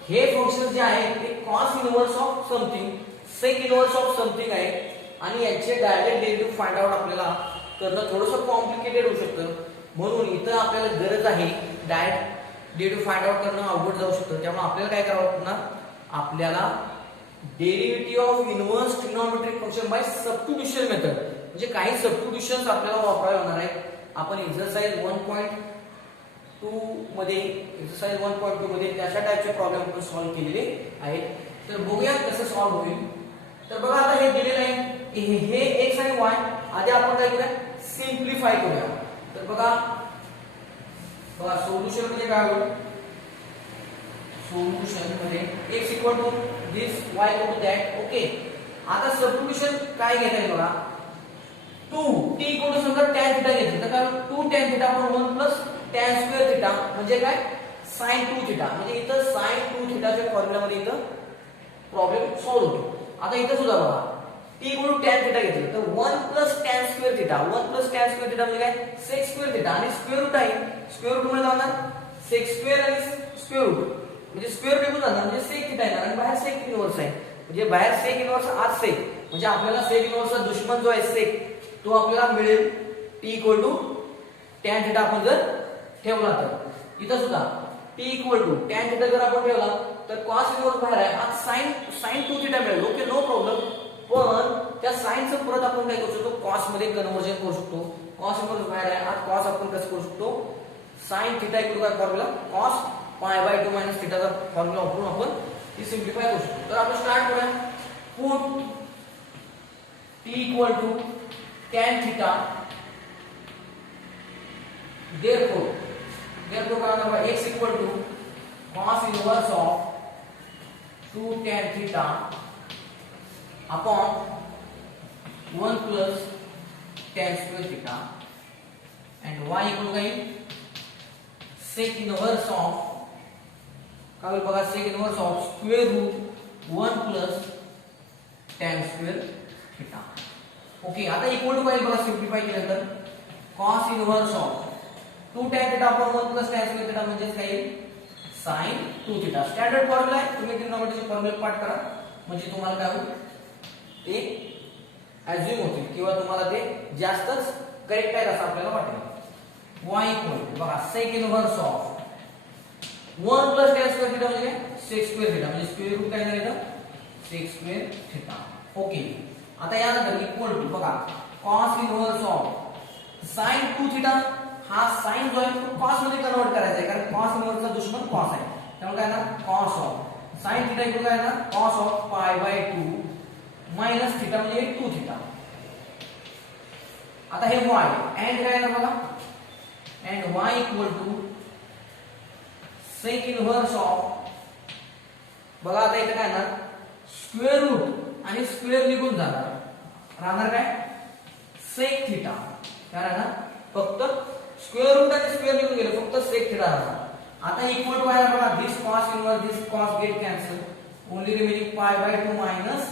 हे फंक्शन जे आहे ते cos inverse of something sec inverse of something आहे आणि याचे डायरेक्ट डेरिव्हेटिव्ह फाइंड आउट आपल्याला करणं थोडंसं कॉम्प्लिकेटेड होऊ शकतं म्हणून इथं आपल्याला गरज आहे डायरेक्ट डेरिव्हेटिव्ह फाइंड आउट करणं अवघड जाऊ शकतं त्यामुळे आपल्याला काय करावं लागणार आपल्याला derivative of inverse trigonometric function by substitution method म्हणजे काही सबस्टिट्यूशन्स आपल्याला वापरावे होणार आहे आपण एक्सरसाइज 1.2 मध्ये अशा टाइपचे प्रॉब्लेम आपण सॉल्व्ह केलेले आहेत तर बघूया कसं सॉल्व्ह होईल तर बघा आता हे दिलेलं आहे हे x आणि y आधी आपण काय करूया सिम्प्लिफाय करूया तर बघा सोल्युशन मध्ये काय होईल सोल्युशन मध्ये x equal to this y equal to that okay आता सबस्टिट्यूशन काय घेता येईल बघा 2 t इक्वल टू समजा tan थीटा घेतलं तर काय 2 tan theta upon 1 plus tan square theta म्हणजे काय sin 2 थीटा म्हणजे इथं sin 2 थीटाच्या फॉर्म्युला मध्ये इथं प्रॉब्लेम सॉल्व्ह होतो आता इथं सुद्धा बघा t equal to tan theta घेतलं तर 1 प्लस tan स्क्वेअर थीटा म्हणजे काय sec स्क्वेअर थीटा आणि स्क्वेअर रूट आहे स्क्वेअर रूट मध्ये जाणार sec स्क्वेअर आणि स्क्वेअर रूट म्हणजे स्क्वेअर रूट निघून जाणार म्हणजे sec थीटा येणार आणि बाहेर sec इनवर्स आहे म्हणजे बाहेर sec इनवर्स आत sec म्हणजे आपल्याला sec इनवर्सचा दुश्मन जो आहे sec तो आपल्याला मिळेल t equal to tan theta आपण जर ठेवला तर इथं सुद्धा t equal to tan theta जर आपण ठेवला तर cos इनवर्स बाहेर आहे आत sin 2 थीटा मिळेल ओके नो प्रॉब्लेम पण त्या साइनचं परत आपण काय करू शकतो cos मध्ये कन्वर्जन करू शकतो cos इनवर्स बाहेर आहे आत cos आपण कसं करू शकतो sin थीटा इक्वल काय formula cos pi by 2 minus थीटाचा फॉर्म्युला वापरून आपण ती सिम्प्लिफाय करू शकतो तर आपण स्टार्ट करूया put t equal to tan theta therefore काय होणार x equal to cos inverse of 2 tan theta upon 1 plus tan square theta and y equal to sec inverse of काय होईल बघा sec inverse of square root 1 plus tan square theta. Okay आता इक्वल टू काय बघा सिम्प्लिफाय केल्यानंतर cos inverse of 2 tan theta upon 1 plus tan square theta म्हणजे काय sin 2 theta. स्टँडर्ड फॉर्म्युला आहे, तुम्ही ट्रिग्नोमेट्रीचे फॉर्म्युले पाठ करा म्हणजे तुम्हाला काय होईल ते अझ्युम होतील किंवा तुम्हाला ते जास्तच करेक्ट आहे असं आपल्याला वाटेल. y इक्वल बघा sec inverse of 1 plus tan square theta म्हणजे sec square theta म्हणजे स्क्वेअर रूट काय झालं sec square theta. ओके आता यानंतर इक्वल टू बघा cos inverse of sin 2 theta हा sin जो आहे तो cos मध्ये कन्वर्ट करायचा आहे कारण cos इन्व्हर्स चा दुश्मन cos आहे त्यामुळे काय ना cos of sin theta equal काय ना cos of pi by 2 minus theta म्हणजे 2 theta. आता हे y and काय ना बघा and y equal to sec inverse of बघा आता इथे काय ना स्क्वेअर रूट आणि स्क्वेअर निघून जाणार राहणार काय sec theta काय राहणार फक्त स्क्वेअर रूट आणि स्क्वेअर निघून गेले फक्त sec theta राहणार. आता इक्वल टू आहे बघा this cos inverse this cos get cancel only remaining pi by 2 minus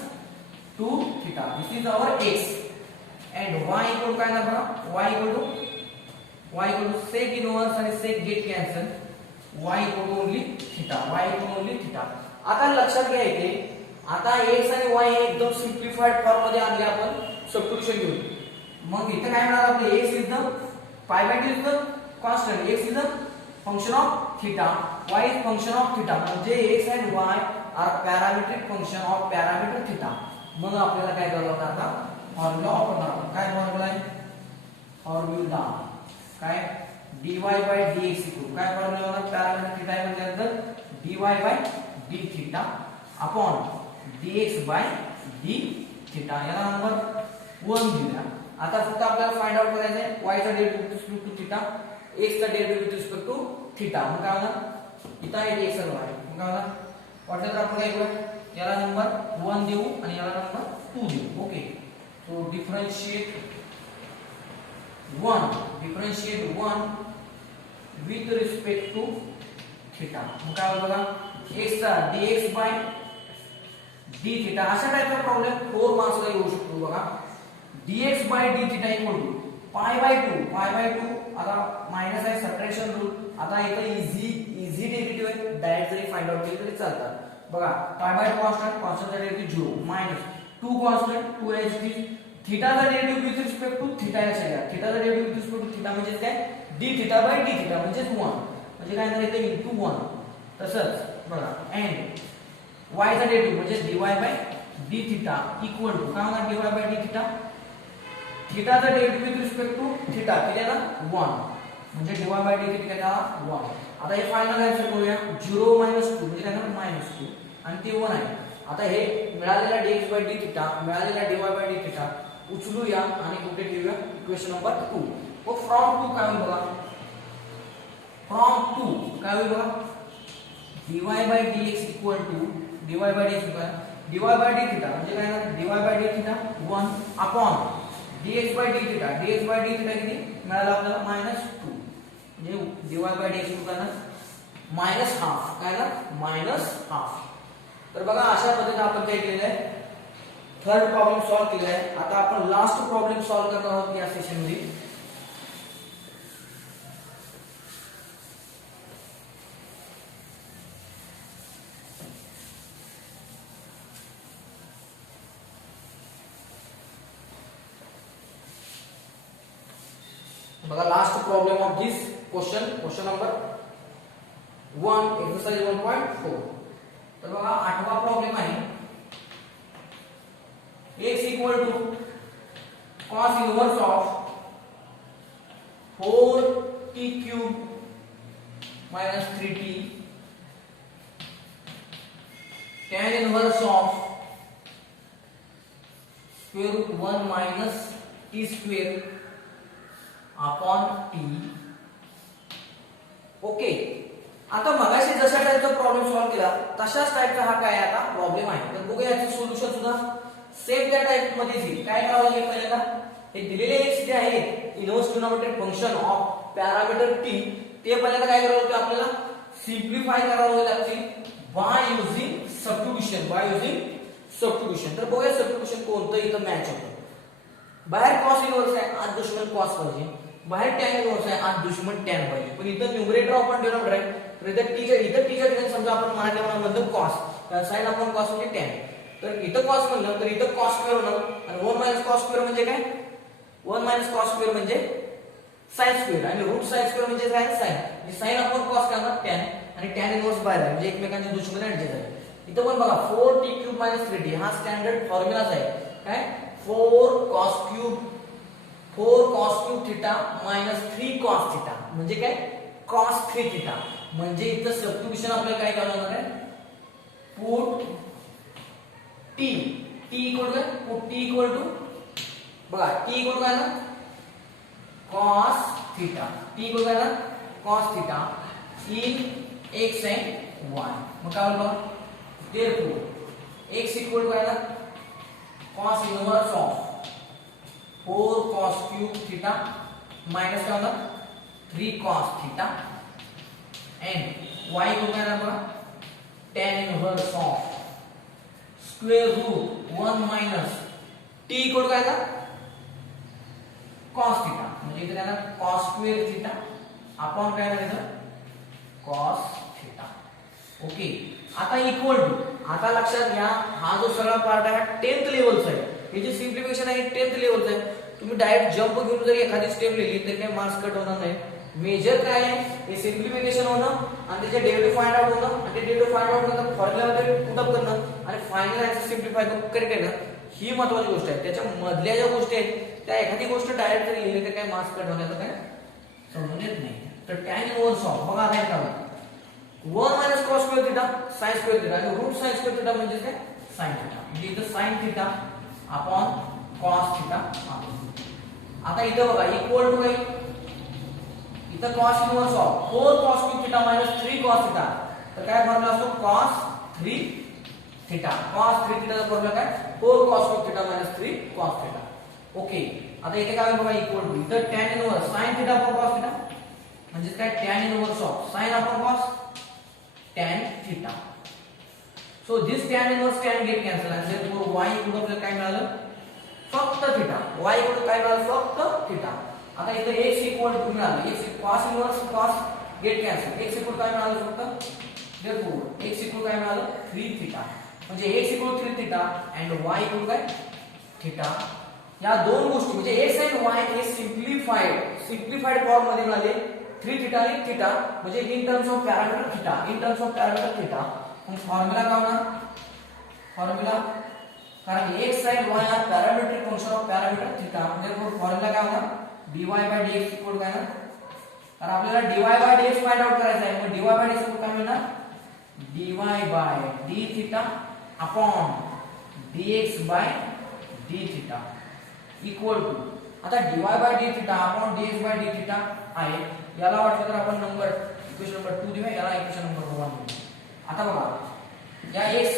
2 theta this is our x and y equal काय ना बघा y equal to sec inverse आणि sec get cancel y equal to only theta. आता लक्षात घ्या इथे आता x आणि y हे एकदम सिम्प्लिफाइड फॉर्म मध्ये आणले आपण सबस्टिट्यूशन घेऊन मग इथे काय मिळालं आपले x is the pi by 2 is the constant x is the function of theta y is function of theta म्हणजे x and y are parametric function of parameter theta. मग आपल्याला काय करावं लागणार आता फॉर्म्युला वापरणार काय फॉर्म्युला आहे फॉर्म्युला काय dy by dx इक्वल काय फॉर्म्युला होणार पॅरामीटर थीटा म्हणजे dy by d theta upon dx by d theta याला नंबर 1 दिला. आता फक्त आपल्याला फाइंड आउट करायचं आहे y चा derivative with respect to theta x चा derivative with respect to theta. मग काय होणार इथं आहे x आणि y मग काय होणार वाटलं तर आपण काय करू याला नंबर 1 देऊ आणि याला नंबर 2 देऊ. Okay so differentiate 1 with respect to theta. मग काय होईल बघा x चा dx by d theta अशा टाइपचा प्रॉब्लेम 4 मार्क्स ला येऊ शकतो बघा dx by d theta equal to pi by 2 आता मायनस आहे सबट्रॅक्शन रूल आता इथे इझी डेरिव्हेटिव्ह आहे डायरेक्ट जरी फाइंड आउट केलं तरी चालतं बघा pi by 2 constant derivative 0 minus 2 constant 2 h theta चा derivative with respect to theta या साईडला थीटा चा derivative with respect to theta म्हणजे काय d theta by d theta म्हणजे 1 म्हणजे काय येणार इथे इनटू 1 तसंच बघा and y चा डेरिव्हेटिव्ह म्हणजे dy by d theta equal to काय होणार dy by d theta theta चा derivative with respect to theta किती आहे ना 1 म्हणजे dy बाय d थीटा काय आहे 1. आता हे फायनल आन्सर करूया 0 2 म्हणजे काय होणार -2 आणि ते 1 आहे. आता हे मिळालेला dx बाय d थीटा मिळालेला dy बाय d थीटा उचलूया आणि कुठे ठेवूया इक्वेशन नंबर 2. मग फ्रॉम 2 काय होईल बघा फ्रॉम 2 काय होईल बघा dy by dx equal to dy by dx काय dy बाय d थीटा म्हणजे काय ना dy by d theta 1 upon dx by d theta किती मिळाला आपल्याला -2 म्हणजे dy बाय dx काय ना -हाफ काय ना -हाफ. तर बघा अशा पद्धतीने आपण काय केलेलं आहे थर्ड प्रॉब्लेम सॉल्व केला आहे. आता आपण लास्ट प्रॉब्लेम सॉल्व करणार आहोत या सेशन मध्ये. बघा last problem of this question number 1 exercise 1.4. तर बघा आठवा प्रॉब्लेम आहे x equal to cos inverse of 4t cube minus 3t tan inverse of square root 1 minus t square upon t. Okay आता मगाशी जशा टाईपचा प्रॉब्लेम सॉल्व्ह केला तशाच टाईपचा हा काय आता प्रॉब्लेम आहे. तर बघूया याचं सोल्युशन सुद्धा सेम त्या टाईप मध्ये येईल. काय करावं लागेल पहिल्यांदा हे दिलेले एक्स जे आहे inverse trigonometric function of parameter T ते पहिल्यांदा काय करावं लागतं आपल्याला सिम्प्लिफाय करावं लागतील बाय युजिंग सबस्टिट्यूशन तर बघूया सबस्टिट्यूशन कोणतं इथं मॅच होतं. बाहेर कॉस इनव्हर्स आहे आत दुश्मन कॉस पाहिजे, बाहेर टॅन इनव्हर्स आहे आत दुश्मन टॅन पाहिजे, पण इथं न्यूमरेटर आपण डिनोमिनेटर आहे तर इथं टीच्या ठिकाणी समजा आपण मानल्याप्रमाणे म्हणतो कॉस साइन अपॉन कॉस म्हणजे टॅन, तर इथं कॉस म्हणलं तर इथं कॉस स्क्वेअर होणार आणि 1 मायनस कॉस स्क्वेअर म्हणजे काय 1 मायनस कॉस स्क्वेअर म्हणजे साइन स्क्वेअर आणि रूट साइन स्क्वेअर म्हणजे काय साइन साइन अपॉन कॉस काय होणार टॅन आणि टॅन इनव्हर्स बाहेर आहे म्हणजे एकमेकांचे दुश्मन ऍडजस्ट आहे. इथं पण बघा 4t³ - 3t हा स्टँडर्ड फॉर्म्युलाच आहे काय 4 cos cube theta minus 3 cos theta म्हणजे काय cos 3 थीटा म्हणजे इथं सबस्टिट्यूशन आपल्याला काय करावं लागणार आहे पुट t इक्वल काय पुट t इक्वल टू बघा t इक्वल काय ना cos थीटा t इक्वल काय ना cos theta in x and y मग काय होईल बघा therefore x इक्वल काय ना cos inverse of 4 cos cube theta minus काय होणार 3 cos थीटा and y को काय होणार बघा tan inverse of square root 1 minus t equal काय ना cos थीटा म्हणजे इथे काय ना cos स्क्वेअर थीटा अपॉन काय होणार इथं cos थीटा. ओके आता इक्वल टू आता लक्षात घ्या हा जो सगळा पार्ट आहे 10th लेवलचा आहे. हे जे सिम्प्लिफिकेशन आहे 10th लेवलचं आहे. तुम्ही डायरेक्ट जंप घेऊन जर एखादी स्टेप लिहिली तर काही मार्क्स कट होणार नाही. मेजर काय आहे हे सिम्प्लिफिकेशन होणं आणि त्याचे डेरिव्हेटिव्ह फाइंड आउट होणं आणि ते डेरिव्हेटिव्ह फाइंड आउट नंतर फॉर्म्युलामध्ये पुट अप करणं आणि फायनल आन्सर सिम्प्लिफाय करेक्ट आहे ना ही महत्त्वाची गोष्ट आहे. त्याच्या मधल्या ज्या गोष्टी आहेत त्या एखादी गोष्ट डायरेक्ट जर लिहिली तर काही मार्क्स कट होण्याचं काय समजून येत नाही. तर tan इनवर्स ऑफ बघा आता काय 1 minus cos square theta sin square theta आणि रूट sin स्क्वेअर थीटा म्हणजे काय sin थीटा म्हणजे इथं sin theta upon cos theta आता इथं बघा इक्वल टू काय इथं cos inverse of 4 cos cube theta minus 3 cos theta तर काय फॉर्म्युला असतो cos 3 थीटा cos 3 थीटा चा फॉर्म्युला काय 4 cos cube theta minus 3 cos theta. Okay आता इथे काय बघा इक्वल टू इथं tan inverse sin theta upon cos theta म्हणजे काय tan inverse of sin upon cos tan theta. So this tan inverse tan get cancel and therefore y इकडे आपल्याला काय मिळालं फक्त थीटा y इकडे काय मिळालं फक्त थीटा. आता इथे x इक्वल टू मिळालं x cos inverse cos get cancel x equal काय मिळालं फक्त therefore x इक्वल काय मिळालं 3 थीटा म्हणजे x equal 3 theta and y equal काय थीटा. या दोन गोष्टी म्हणजे x and y हे सिम्प्लिफाइड फॉर्म मध्ये मिळाले 3 थीटा आणि थीटा म्हणजे in terms of parameter theta मग फॉर्म्युला काय होणार फॉर्म्युला कारण x and y are parametric function of parameter theta म्हणजे फॉर्म्युला काय होणार dy/dx इक्वल काय ना तर आपल्याला dy/dx फाइंड आउट करायचा आहे मग dy/dx काय मिळणार dy/d theta upon dx/d theta equal to आता dy/d theta upon dx/d theta आहे याला वाटलं तर आपण नंबर इक्वेशन नंबर 2 देऊया याला इक्वेशन नंबर 1 देऊया. आता बघा या x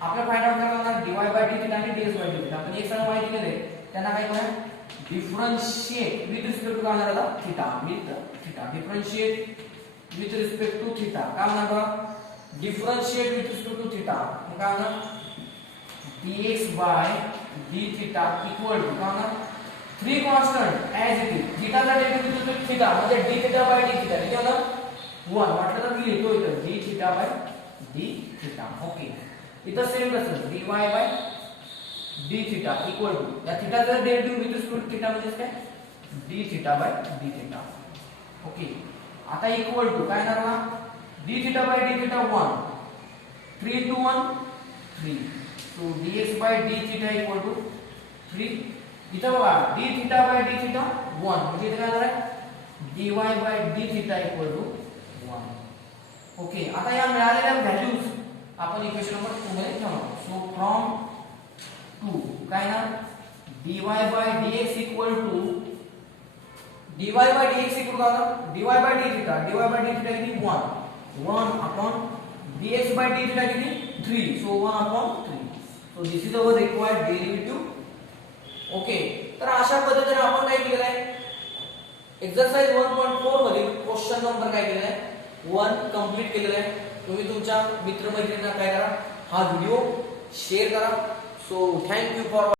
आपल्याला फाइंड आउट करायला लागणार dy/d थीटा आणि dx/d थीटा आपण x आणि y दिलेले त्यांना काय करूया डिफरन्शिएट विथ रिस्पेक्ट टू काय होणार आता theta with theta differentiate with respect to theta काय होणार बघा differentiate with respect to theta मग काय होणार dx/d थीटा इक्वल टू काय होणार 3 constant as it is theta चा डेरिव्हेटिव्ह विथ थीटा म्हणजे d थीटा/d थीटा किती होणार 1 वाटलं तर मी लिहितो इथं d थीटा/d थीटा. ओके इथं सेम कसं dy/d थीटा इक्वल टू या थीटाचा डेरिव्हेटिव्ह विथ रिस्पेक्ट थीटा म्हणजे काय d थीटा/d थीटा. ओके आता इक्वल टू काय येणार ना d theta theta 1 3 into 1 3 so dx/d theta equal to 3 इथं बघा d थीटा/d थीटा 1 म्हणजे इथे काय येणार आहे dy/d theta equal to 1. Okay आता या मिळालेल्या व्हॅल्यूज आपण इक्वेशन नंबर 2 मध्ये ठेवणार. सो फ्रॉम 2 काय ना dy/dx equal to dy/dx equal काय dy/d थीटा किती 1 1 upon dx by d theta किती 3, so 1 upon 3. So this is our required derivative. Okay, तर अशा पद्धतीने आपण काय केलेलं आहे, एक्सरसाइज 1.4 मधील क्वेश्चन नंबर काय केलेला आहे 1 कंप्लीट केलेला आहे. तुम्ही तुमच्या मित्रमैत्रिणींना काय करा, हा व्हिडिओ शेअर करा. So thank you for